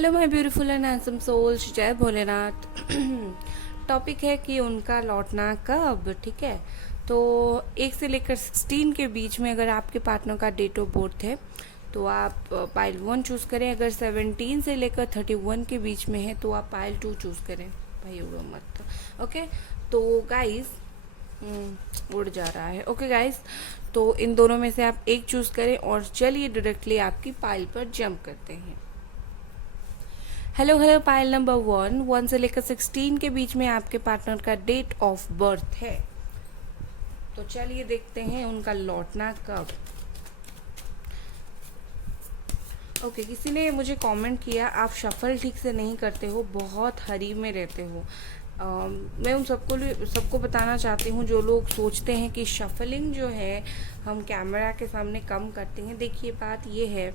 Hello my beautiful and handsome souls, जय Bholenath. Topic है कि उनका लौटना कब। ठीक है, तो 1 से लेकर 16 के बीच में अगर आपके पार्टनर का डेट ऑफ बर्थ है तो आप पाइल 1 चूज़ करें। अगर 17 से लेकर 31 के बीच में है तो आप पाइल 2 चूज़ करें। भाई उड़ो मत। ओके, तो गाइस उड़ जा रहा है। ओके गाइस, तो इन दोनों में से आप एक चूज़ करें और चलिए डायरेक्टली आपकी पाइल पर जंप करते हैं। हेलो हेलो, पाइल नंबर 1 से लेकर 16 के बीच में आपके पार्टनर का डेट ऑफ बर्थ है। तो चलिए देखते हैं उनका लौटना कब। ओके, किसी ने मुझे कमेंट किया आप शफल ठीक से नहीं करते हो, बहुत हरी में रहते हो। मैं उन सबको बताना चाहती हूँ जो लोग सोचते हैं कि शफलिंग जो है हम कैमरा के सामने कम करते हैं। देखिए, बात ये है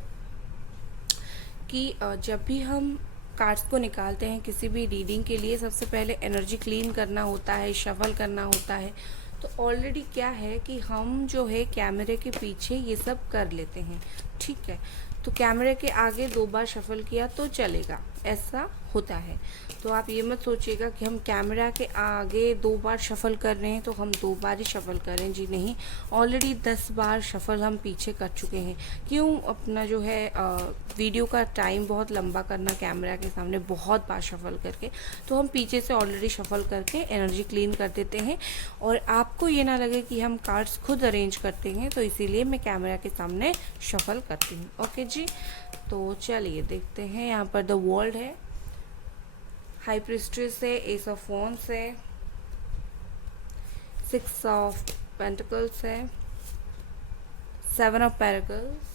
कि जब भी हम कार्ड्स को निकालते हैं किसी भी रीडिंग के लिए, सबसे पहले एनर्जी क्लीन करना होता है, शफल करना होता है। तो ऑलरेडी क्या है कि हम जो है कैमरे के पीछे ये सब कर लेते हैं। ठीक है, तो कैमरे के आगे 2 बार शफल किया तो चलेगा, ऐसा होता है। तो आप ये मत सोचिएगा कि हम कैमरा के आगे 2 बार शफल कर रहे हैं तो हम 2 बार ही शफल कर रहे हैं। जी नहीं, ऑलरेडी 10 बार शफल हम पीछे कर चुके हैं। क्यों अपना जो है वीडियो का टाइम बहुत लंबा करना कैमरा के सामने बहुत बार शफल करके। तो हम पीछे से ऑलरेडी शफल करके एनर्जी क्लीन कर देते हैं और आपको ये ना लगे कि हम कार्ड्स खुद अरेंज करते हैं, तो इसीलिए मैं कैमरा के सामने शफल करती हूँ। ओके जी, तो चलिए देखते हैं। यहाँ पर द वर्ल्ड है, हाई प्रिस्ट्रेस है, एस ऑफ वॉन्ड्स है, 6 ऑफ पेंटिकल्स है, 7 ऑफ पेरिकल्स,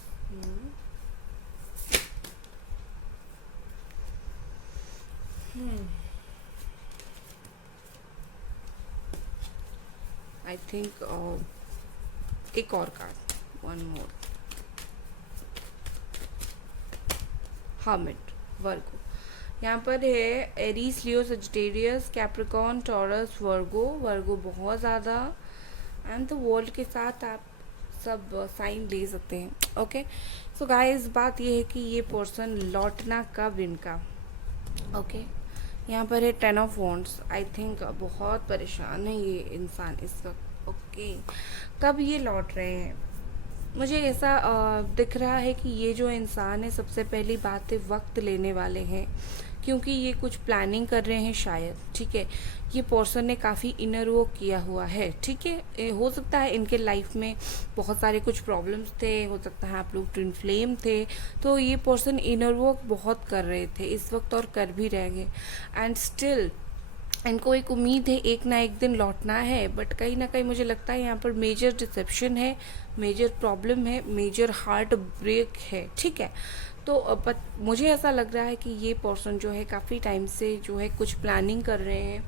आई थिंक एक और कार्ड, 1 मोर, हर्मिट, वर्गो। यहाँ पर है एरीज, लियो, सजिटेरियस, कैप्रिकॉन, टॉरस, वर्गो बहुत ज़्यादा। एंड द वर्ल्ड के साथ आप सब साइन ले सकते हैं। ओके, सो गाइस, बात ये है कि ये पर्सन लौटना कब इनका। ओके, यहाँ पर है 10 ऑफ वॉन्ड्स। आई थिंक बहुत परेशान है ये इंसान इस वक्त। ओके, कब ये लौट रहे हैं? मुझे ऐसा दिख रहा है कि ये जो इंसान है, सबसे पहली बात है वक्त लेने वाले हैं, क्योंकि ये कुछ प्लानिंग कर रहे हैं शायद। ठीक है, ये पर्सन ने काफ़ी इनर वर्क किया हुआ है। ठीक है, हो सकता है इनके लाइफ में बहुत सारे कुछ प्रॉब्लम्स थे, हो सकता है आप लोग ट्विन फ्लेम थे, तो ये पर्सन इनर वर्क बहुत कर रहे थे इस वक्त और कर भी रहेंगे। एंड स्टिल इनको एक उम्मीद है एक ना एक दिन लौटना है, बट कहीं ना कहीं मुझे लगता है यहाँ पर मेजर डिसेप्शन है, मेजर प्रॉब्लम है, मेजर हार्ट ब्रेक है। ठीक है, तो मुझे ऐसा लग रहा है कि ये पर्सन जो है काफ़ी टाइम से जो है कुछ प्लानिंग कर रहे हैं।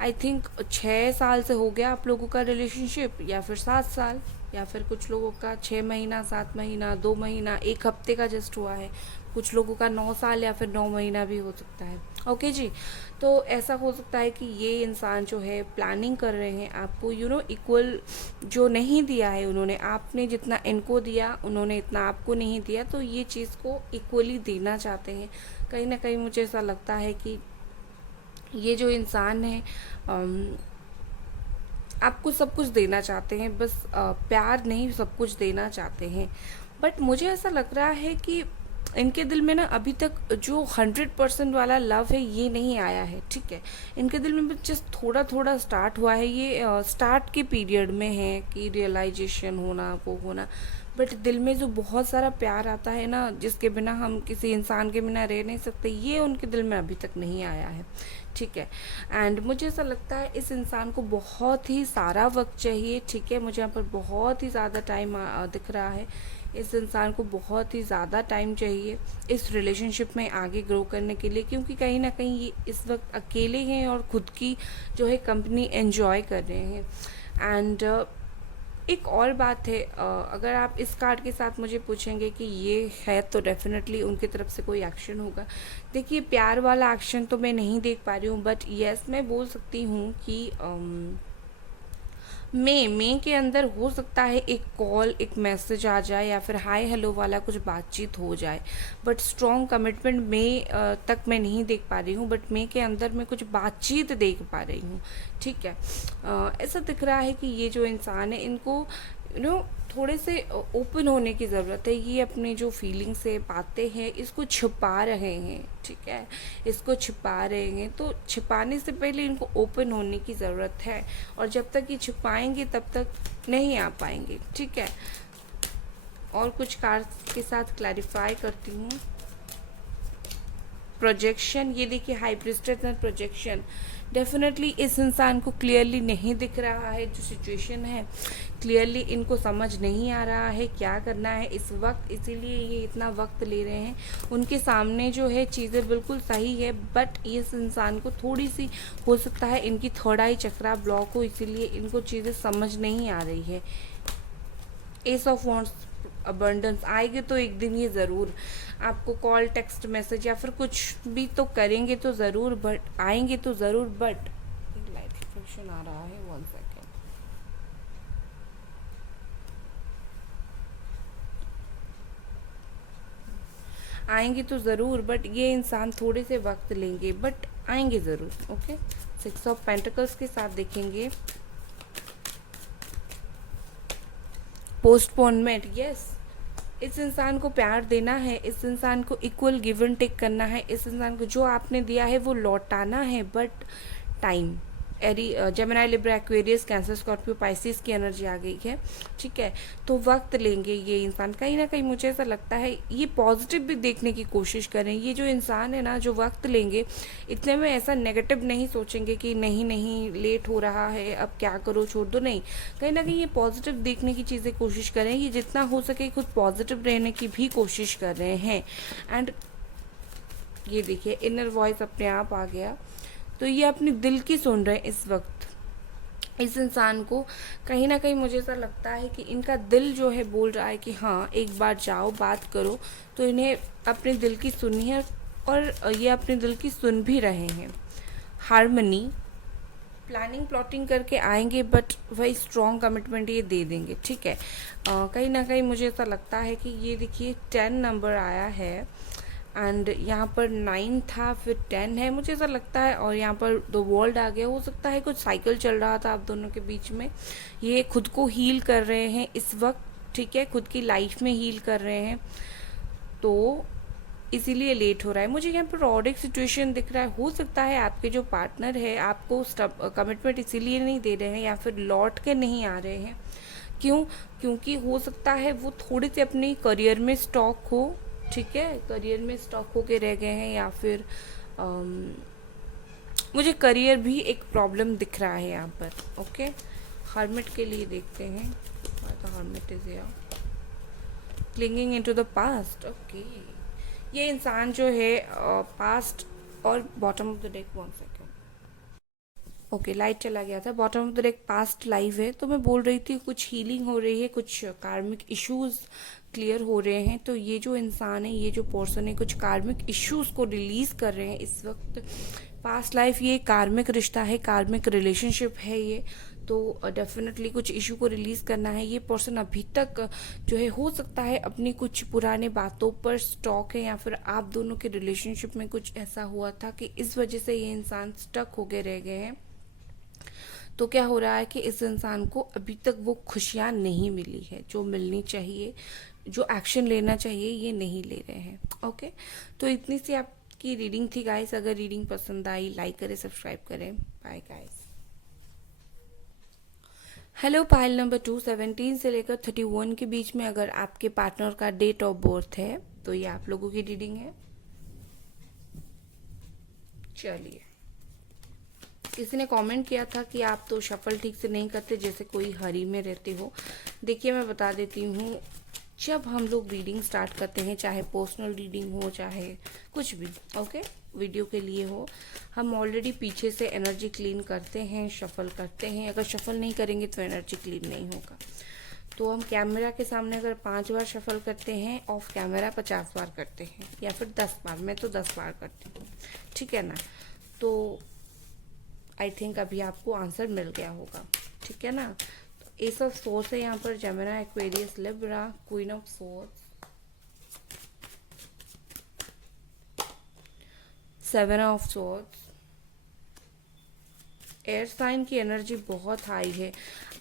आई थिंक 6 साल से हो गया आप लोगों का रिलेशनशिप, या फिर 7 साल, या फिर कुछ लोगों का 6 महीना, 7 महीना, 2 महीना, 1 हफ्ते का जस्ट हुआ है। कुछ लोगों का 9 साल या फिर 9 महीना भी हो सकता है। ओके जी, तो ऐसा हो सकता है कि ये इंसान जो है प्लानिंग कर रहे हैं आपको इक्वल जो नहीं दिया है उन्होंने, आपने जितना इनको दिया उन्होंने इतना आपको नहीं दिया, तो ये चीज़ को इक्वली देना चाहते हैं। कहीं ना कहीं मुझे ऐसा लगता है कि ये जो इंसान है आपको सब कुछ देना चाहते हैं, बस प्यार नहीं सब कुछ देना चाहते हैं। बट मुझे ऐसा लग रहा है कि इनके दिल में ना अभी तक जो 100% वाला लव है ये नहीं आया है। ठीक है, इनके दिल में जस्ट थोड़ा थोड़ा स्टार्ट हुआ है, ये स्टार्ट के पीरियड में है कि रियलाइजेशन होना, वो होना। बट दिल में जो बहुत सारा प्यार आता है ना, जिसके बिना हम किसी इंसान के बिना रह नहीं सकते, ये उनके दिल में अभी तक नहीं आया है। ठीक है, एंड मुझे ऐसा लगता है इस इंसान को बहुत ही सारा वक्त चाहिए। ठीक है, मुझे यहाँ पर बहुत ही ज़्यादा टाइम दिख रहा है। इस इंसान को बहुत ही ज़्यादा टाइम चाहिए इस रिलेशनशिप में आगे ग्रो करने के लिए, क्योंकि कहीं ना कहीं ये इस वक्त अकेले हैं और खुद की जो है कंपनी एंजॉय कर रहे हैं। एंड एक और बात है, अगर आप इस कार्ड के साथ मुझे पूछेंगे कि ये है तो डेफिनेटली उनकी तरफ से कोई एक्शन होगा। देखिए, प्यार वाला एक्शन तो मैं नहीं देख पा रही हूँ, बट यस मैं बोल सकती हूँ कि मे के अंदर हो सकता है एक कॉल, एक मैसेज आ जाए या फिर हाय हेलो वाला कुछ बातचीत हो जाए, बट स्ट्रॉन्ग कमिटमेंट तक मैं नहीं देख पा रही हूँ, बट मे के अंदर मैं कुछ बातचीत देख पा रही हूँ। ठीक है, ऐसा दिख रहा है कि ये जो इंसान है इनको थोड़े से ओपन होने की ज़रूरत है। ये अपने जो फीलिंग्स है, बातें हैं, इसको छुपा रहे हैं। ठीक है, इसको छुपा रहे हैं, तो छिपाने से पहले इनको ओपन होने की ज़रूरत है, और जब तक ये छुपाएंगे तब तक नहीं आ पाएंगे। ठीक है, और कुछ कार्ड्स के साथ क्लैरिफाई करती हूँ। प्रोजेक्शन, ये देखिए high priestess and projection, definitely इस इंसान को क्लियरली नहीं दिख रहा है जो सिचुएशन है, क्लियरली इनको समझ नहीं आ रहा है क्या करना है इस वक्त, इसीलिए ये इतना वक्त ले रहे हैं। उनके सामने जो है चीज़ें बिल्कुल सही है, बट इस इंसान को थोड़ी सी हो सकता है इनकी थर्ड आई चक्रा ब्लॉक हो, इसीलिए इनको चीज़ें समझ नहीं आ रही है। एस ऑफ वॉन्ड्स, अबंडेंस, आएंगे तो एक दिन ये ज़रूर आपको कॉल, टेक्स्ट मैसेज या फिर कुछ भी तो करेंगे तो ज़रूर, बट आएंगे तो ज़रूर। बट एक लाइट रिफ्लेक्शन आ रहा है, 1 सेकेंड। आएंगे तो ज़रूर, बट ये इंसान थोड़े से वक्त लेंगे, बट आएंगे ज़रूर। ओके, 6 ऑफ पेंटिकल्स के साथ देखेंगे। पोस्टपोनमेंट, यस, इस इंसान को प्यार देना है, इस इंसान को इक्वल गिव एंड टेक करना है, इस इंसान को जो आपने दिया है वो लौटाना है, but time. Gemini, Libra, Aquarius, cancer, Scorpio, Pisces की एनर्जी आ गई है। ठीक है, तो वक्त लेंगे ये इंसान, कहीं ना कहीं मुझे ऐसा लगता है ये पॉजिटिव भी देखने की कोशिश करें। ये जो इंसान है ना, जो वक्त लेंगे, इतने में ऐसा नेगेटिव नहीं सोचेंगे कि नहीं नहीं लेट हो रहा है अब क्या करो, छोड़ दो, नहीं, कहीं ना कहीं ये पॉजिटिव देखने की चीज़ें कोशिश करें। ये जितना हो सके खुद पॉजिटिव रहने की भी कोशिश कर रहे हैं। एंड ये देखिए इनर वॉइस अपने आप आ गया, तो ये अपने दिल की सुन रहे हैं इस वक्त। इस इंसान को कहीं ना कहीं मुझे ऐसा लगता है कि इनका दिल जो है बोल रहा है कि हाँ एक बार जाओ बात करो, तो इन्हें अपने दिल की सुननी है, और ये अपने दिल की सुन भी रहे हैं। हार्मनी, प्लानिंग प्लॉटिंग करके आएंगे, बट वही स्ट्रॉन्ग कमिटमेंट ये दे देंगे। ठीक है, कहीं ना कहीं मुझे ऐसा लगता है कि ये देखिए 10 नंबर आया है, एंड यहाँ पर 9 था, फिर 10 है, मुझे ऐसा लगता है, और यहाँ पर द वर्ल्ड आ गया। हो सकता है कुछ साइकिल चल रहा था आप दोनों के बीच में, ये खुद को हील कर रहे हैं इस वक्त। ठीक है, खुद की लाइफ में हील कर रहे हैं, तो इसीलिए लेट हो रहा है। मुझे यहाँ पर और एक सिचुएशन दिख रहा है, हो सकता है आपके जो पार्टनर है आपको कमिटमेंट इसीलिए नहीं दे रहे हैं, या फिर लौट के नहीं आ रहे हैं। क्यों? क्योंकि हो सकता है वो थोड़े से अपने करियर में स्टॉक हो। ठीक है, करियर में स्टॉक होके रह गए हैं, या फिर मुझे करियर भी एक प्रॉब्लम दिख रहा है यहाँ पर। ओके, हर्मिट के लिए देखते हैं। Hermit is clinging into the past. Okay, ये इंसान जो है पास्ट और bottom of the deck, 1 second. Okay, light चला गया था। Bottom of the deck past life है, तो मैं बोल रही थी कुछ हीलिंग हो रही है, कुछ कार्मिक इश्यूज क्लियर हो रहे हैं। तो ये जो इंसान है, ये जो पर्सन है, कुछ कार्मिक इश्यूज को रिलीज कर रहे हैं इस वक्त। पास्ट लाइफ, ये कार्मिक रिश्ता है, कार्मिक रिलेशनशिप है ये, तो डेफिनेटली कुछ इशू को रिलीज करना है। ये पर्सन अभी तक जो है हो सकता है अपनी कुछ पुराने बातों पर स्टॉक है, या फिर आप दोनों के रिलेशनशिप में कुछ ऐसा हुआ था कि इस वजह से ये इंसान स्टक होके रह गए हैं। तो क्या हो रहा है कि इस इंसान को अभी तक वो खुशियाँ नहीं मिली है जो मिलनी चाहिए, जो एक्शन लेना चाहिए ये नहीं ले रहे हैं। ओके, तो इतनी सी आपकी रीडिंग थी गाइस। अगर रीडिंग पसंद आई लाइक करें, सब्सक्राइब करें। Bye guys. Hello, pile number 2, 17 से लेकर 31 के बीच में अगर आपके पार्टनर का डेट ऑफ बर्थ है तो ये आप लोगों की रीडिंग है। चलिए, किसी ने कमेंट किया था कि आप तो शफल ठीक से नहीं करते, जैसे कोई हरी में रहते हो। देखिए, मैं बता देती हूँ, जब हम लोग रीडिंग स्टार्ट करते हैं, चाहे पर्सनल रीडिंग हो, चाहे कुछ भी, ओके, वीडियो के लिए हो, हम ऑलरेडी पीछे से एनर्जी क्लीन करते हैं, शफल करते हैं। अगर शफल नहीं करेंगे तो एनर्जी क्लीन नहीं होगा। तो हम कैमरा के सामने अगर 5 बार शफल करते हैं, ऑफ कैमरा 50 बार करते हैं, या फिर 10 बार। मैं तो 10 बार करती हूँ, ठीक है ना। तो आई थिंक अभी आपको आंसर मिल गया होगा। ठीक है ना। तो एस ऑफ सोर्स है यहाँ पर, Gemini, Aquarius, Libra, queen of swords, 7 of swords. Air sign की एनर्जी बहुत हाई है।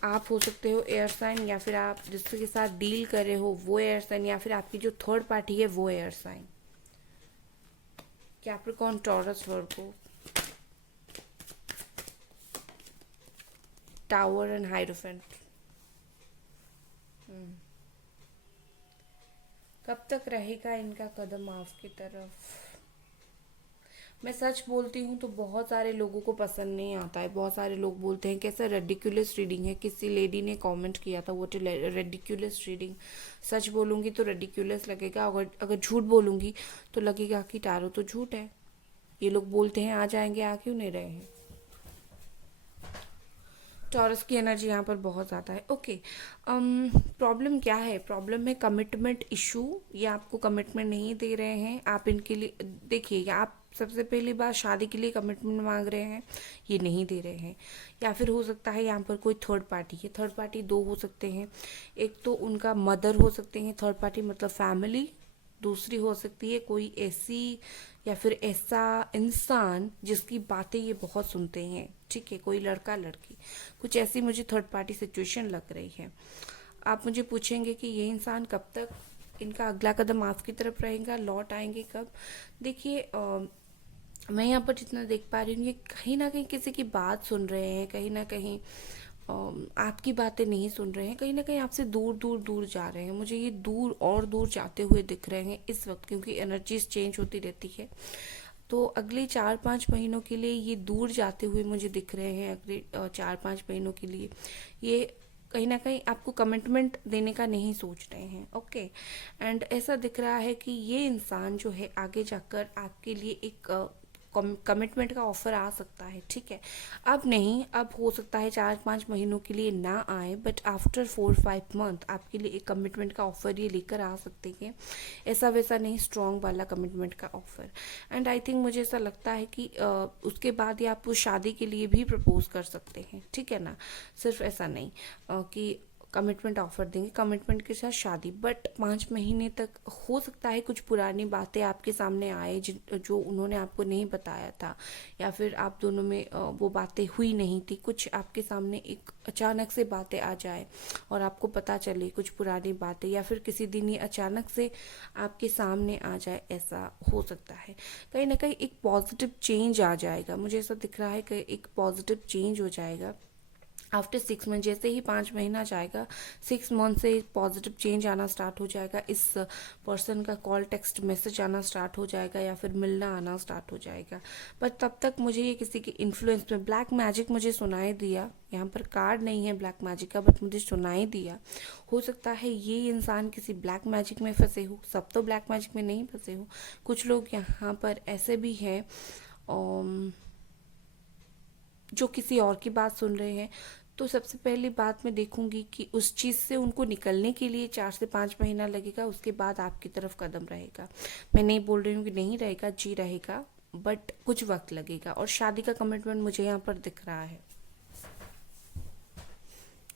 आप हो सकते हो एयर साइन, या फिर आप जिसके साथ डील कर रहे हो वो एयर साइन, या फिर आपकी जो थर्ड पार्टी है वो air sign. Capricorn, Taurus, Virgo, tower and hierophant. कब तक रहेगा इनका कदम आपकी तरफ? मैं सच बोलती हूँ तो बहुत सारे लोगों को पसंद नहीं आता है। बहुत सारे लोग बोलते हैं कैसा रेडिकुलस रीडिंग है। किसी लेडी ने कमेंट किया था वो रेडिकुलस रीडिंग। सच बोलूँगी तो रेडिकुलस लगेगा, अगर झूठ बोलूँगी तो लगेगा कि टारो तो झूठ है। ये लोग बोलते हैं आ जाएंगे, आ क्यों नहीं रहे हैं। टॉरस की एनर्जी यहाँ पर बहुत ज़्यादा है। ओके, प्रॉब्लम क्या है? प्रॉब्लम है कमिटमेंट इशू। ये आपको कमिटमेंट नहीं दे रहे हैं। आप इनके लिए देखिए, आप सबसे पहली बार शादी के लिए कमिटमेंट मांग रहे हैं, ये नहीं दे रहे हैं। या फिर हो सकता है यहाँ पर कोई थर्ड पार्टी है। थर्ड पार्टी दो हो सकते हैं। एक तो उनका मदर हो सकते हैं थर्ड पार्टी, मतलब फैमिली। दूसरी हो सकती है कोई ऐसी या फिर ऐसा इंसान जिसकी बातें ये बहुत सुनते हैं। ठीक है, कोई लड़का लड़की, कुछ ऐसी मुझे थर्ड पार्टी सिचुएशन लग रही है। आप मुझे पूछेंगे कि ये इंसान कब तक, इनका अगला कदम आपकी तरफ रहेगा, लौट आएंगे कब? देखिए, मैं यहाँ पर जितना देख पा रही हूँ, ये कहीं ना कहीं किसी की बात सुन रहे हैं, कहीं ना कहीं आपकी बातें नहीं सुन रहे हैं, कहीं ना कहीं आपसे दूर दूर दूर जा रहे हैं। मुझे ये दूर और दूर जाते हुए दिख रहे हैं इस वक्त, क्योंकि एनर्जीज चेंज होती रहती है। तो अगले 4-5 महीनों के लिए ये दूर जाते हुए मुझे दिख रहे हैं। अगले 4-5 महीनों के लिए ये कहीं ना कहीं आपको कमिटमेंट देने का नहीं सोच रहे हैं। ओके, एंड ऐसा दिख रहा है कि ये इंसान जो है आगे जाकर आपके लिए एक कमिटमेंट का ऑफर आ सकता है। ठीक है, अब नहीं, अब हो सकता है 4-5 महीनों के लिए ना आए, बट आफ्टर 4-5 मंथ आपके लिए एक कमिटमेंट का ऑफर ये लेकर आ सकते हैं। ऐसा वैसा नहीं, स्ट्रॉन्ग वाला कमिटमेंट का ऑफर। एंड आई थिंक मुझे ऐसा लगता है कि उसके बाद ही आप उस शादी के लिए भी प्रपोज कर सकते हैं। ठीक है ना, सिर्फ ऐसा नहीं कि कमिटमेंट ऑफर देंगे, कमिटमेंट के साथ शादी। बट 5 महीने तक हो सकता है कुछ पुरानी बातें आपके सामने आए जो उन्होंने आपको नहीं बताया था, या फिर आप दोनों में वो बातें हुई नहीं थी। कुछ आपके सामने एक अचानक से बातें आ जाए और आपको पता चले कुछ पुरानी बातें, या फिर किसी दिन ये अचानक से आपके सामने आ जाए, ऐसा हो सकता है। कहीं ना कहीं एक पॉजिटिव चेंज आ जाएगा, मुझे ऐसा दिख रहा है कि एक पॉजिटिव चेंज हो जाएगा आफ्टर 6 मंथ। जैसे ही 5 महीना जाएगा, 6 मंथ से पॉजिटिव चेंज आना स्टार्ट हो जाएगा। इस पर्सन का कॉल, टेक्स्ट, मैसेज आना स्टार्ट हो जाएगा, या फिर मिलना आना स्टार्ट हो जाएगा। पर तब तक मुझे ये किसी के इन्फ्लुएंस में, ब्लैक मैजिक मुझे सुनाई दिया। यहाँ पर कार्ड नहीं है ब्लैक मैजिक का, बट मुझे सुनाई दिया। हो सकता है ये इंसान किसी ब्लैक मैजिक में फंसे हो। सब तो ब्लैक मैजिक में नहीं फंसे हो, कुछ लोग यहाँ पर ऐसे भी हैं जो किसी और की बात सुन रहे हैं। तो सबसे पहली बात मैं देखूंगी कि उस चीज़ से उनको निकलने के लिए 4 से 5 महीना लगेगा, उसके बाद आपकी तरफ कदम रहेगा। मैं नहीं बोल रही हूँ कि नहीं रहेगा, जी रहेगा, बट कुछ वक्त लगेगा। और शादी का कमिटमेंट मुझे यहाँ पर दिख रहा है।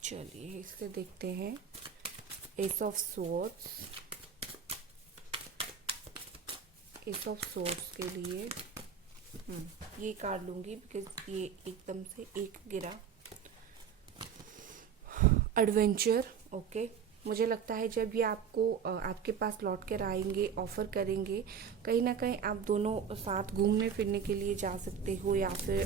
चलिए इससे देखते हैं S of swords. S of swords के लिए ये कार्ड लूंगी बिकॉज ये एकदम से एक गिरा। Adventure, okay. मुझे लगता है जब ये आपको आपके पास लौट कर आएंगे, ऑफर करेंगे, कहीं ना कहीं आप दोनों साथ घूमने फिरने के लिए जा सकते हो, या फिर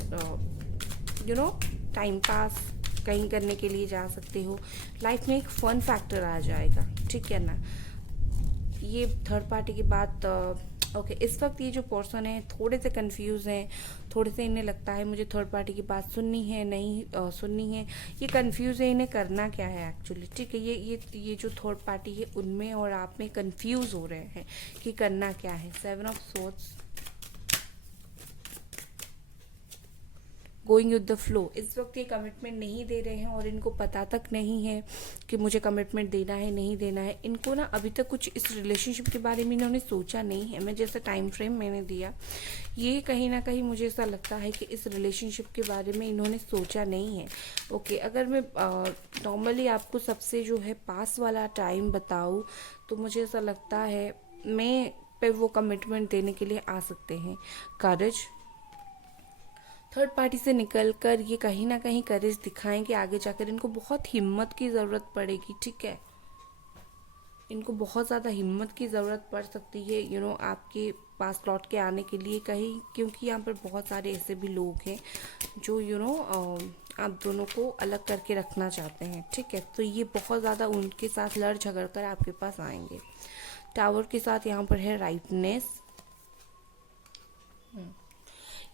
टाइम पास कहीं करने के लिए जा सकते हो। लाइफ में एक फन फैक्टर आ जाएगा। ठीक है ना, ये थर्ड पार्टी की बात। ओके, इस वक्त ये जो पर्सन है थोड़े से कंफ्यूज हैं, थोड़े से इन्हें लगता है मुझे थर्ड पार्टी की बात सुननी है नहीं सुननी है। ये कंफ्यूज है, इन्हें करना क्या है एक्चुअली। ठीक है, ये जो थर्ड पार्टी है उनमें और आप में कंफ्यूज हो रहे हैं कि करना क्या है। 7 of swords, going with the flow. इस वक्त ये कमिटमेंट नहीं दे रहे हैं और इनको पता तक नहीं है कि मुझे कमिटमेंट देना है नहीं देना है। इनको ना अभी तक कुछ इस रिलेशनशिप के बारे में इन्होंने सोचा नहीं है। मैं जैसा टाइम फ्रेम मैंने दिया, ये कहीं ना कहीं मुझे ऐसा लगता है कि इस रिलेशनशिप के बारे में इन्होंने सोचा नहीं है। ओके, अगर मैं नॉर्मली आपको सबसे जो है पास वाला टाइम बताऊँ तो मुझे ऐसा लगता है मैं पे वो कमिटमेंट देने के लिए आ सकते हैं। करेज, थर्ड पार्टी से निकल कर ये कहीं ना कहीं करेज दिखाएंगे। आगे जाकर इनको बहुत हिम्मत की ज़रूरत पड़ेगी, ठीक है, इनको बहुत ज़्यादा हिम्मत की ज़रूरत पड़ सकती है आपके पास लौट के आने के लिए कहीं, क्योंकि यहाँ पर बहुत सारे ऐसे भी लोग हैं जो आप दोनों को अलग करके रखना चाहते हैं, ठीक है। तो ये बहुत ज़्यादा उनके साथ लड़ झगड़ कर आपके पास आएंगे। टावर के साथ यहाँ पर है राइटनेस।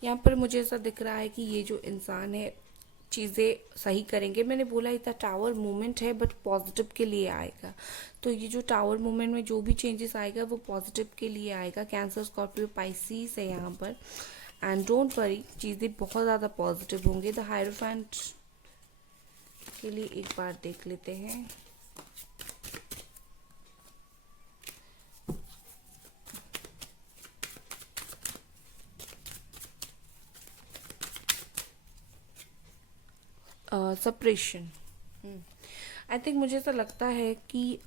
यहाँ पर मुझे ऐसा दिख रहा है कि ये जो इंसान है चीज़ें सही करेंगे। मैंने बोला था टावर मूवमेंट है बट पॉजिटिव के लिए आएगा। तो ये जो टावर मूवमेंट में जो भी चेंजेस आएगा वो पॉजिटिव के लिए आएगा। कैंसर, स्कॉर्पियो, पाइसिस है यहाँ पर। एंड डोंट वरी, चीज़ें बहुत ज़्यादा पॉजिटिव होंगे। द हायरोफेंट के लिए एक बार देख लेते हैं। सप्रेशन। आई थिंक मुझे ऐसा लगता है कि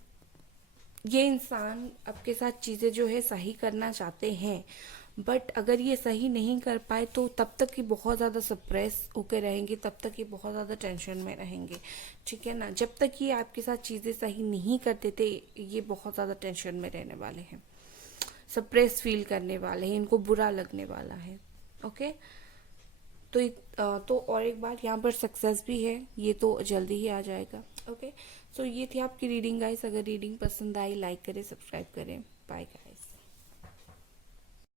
ये इंसान आपके साथ चीज़ें जो है सही करना चाहते हैं, बट अगर ये सही नहीं कर पाए तो तब तक ये बहुत ज़्यादा सप्रेस होकर रहेंगे, तब तक ये बहुत ज़्यादा टेंशन में रहेंगे, ठीक है ना। जब तक ये आपके साथ चीज़ें सही नहीं कर देते ये बहुत ज़्यादा टेंशन में रहने वाले हैं, सप्रेस फील करने वाले हैं, इनको बुरा लगने वाला है। ओके, तो और एक बात, यहाँ पर सक्सेस भी है, ये तो जल्दी ही आ जाएगा। ओके, सो ये थी आपकी रीडिंग गाइस। अगर रीडिंग पसंद आई लाइक करें, सब्सक्राइब करें। Bye guys.